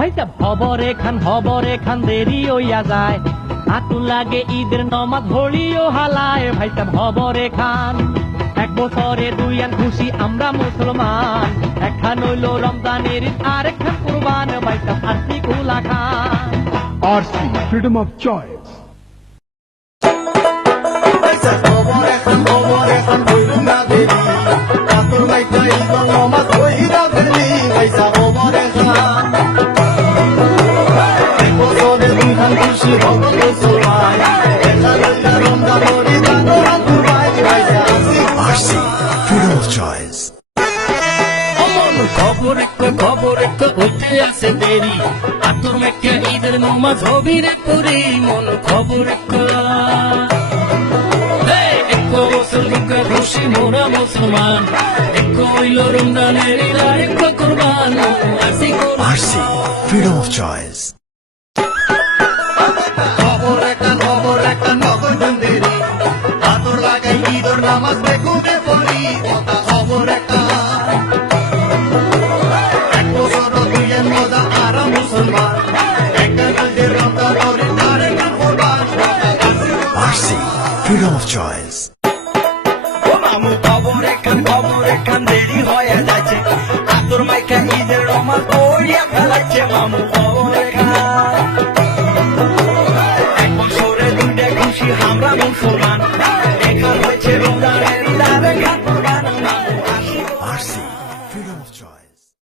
ভাই সাহেব খবরে খান দেরি হইয়া যায়, আতুন লাগে ঈদের নমাজ হলিও হালায়। ভাই সাহেব খবরে খান, এক বছরে দুই আন খুশি আমরা মুসলমান, একখান হইল রমজানের ঈদ আর একখান কুরবান। ভাই সাহেব আরসি কুলা খান। RC, freedom of choice. RC, freedom of choice. খবর হইতে আছে দেরি, আতর মেক্কা ঈদের নমাজ হবি রে পুরি। মন খবর খুশি মোরা মুসলমান, এক হইল রমজানের ঈদ আর এক কুরবান। RC, freedom of choice. খবর একটা নগদ দেরি, আতর লাগাই ঈদের নামাজ বেকুবে পড়ি। খবর একটা এক বছর দুই এর মজা আর মুসলমান, একটা নদী রমজান করে আর একটা কুরবান। RC, freedom of choice. ও মামু খবর একখান দেরি হয়ে যাচ্ছে, আতর মাইকা ঈদের নামাজ পড়িয়া ফেলাচ্ছে। মামু খবর এক বছরে দুইটা খুশি আমরা মুসলমান,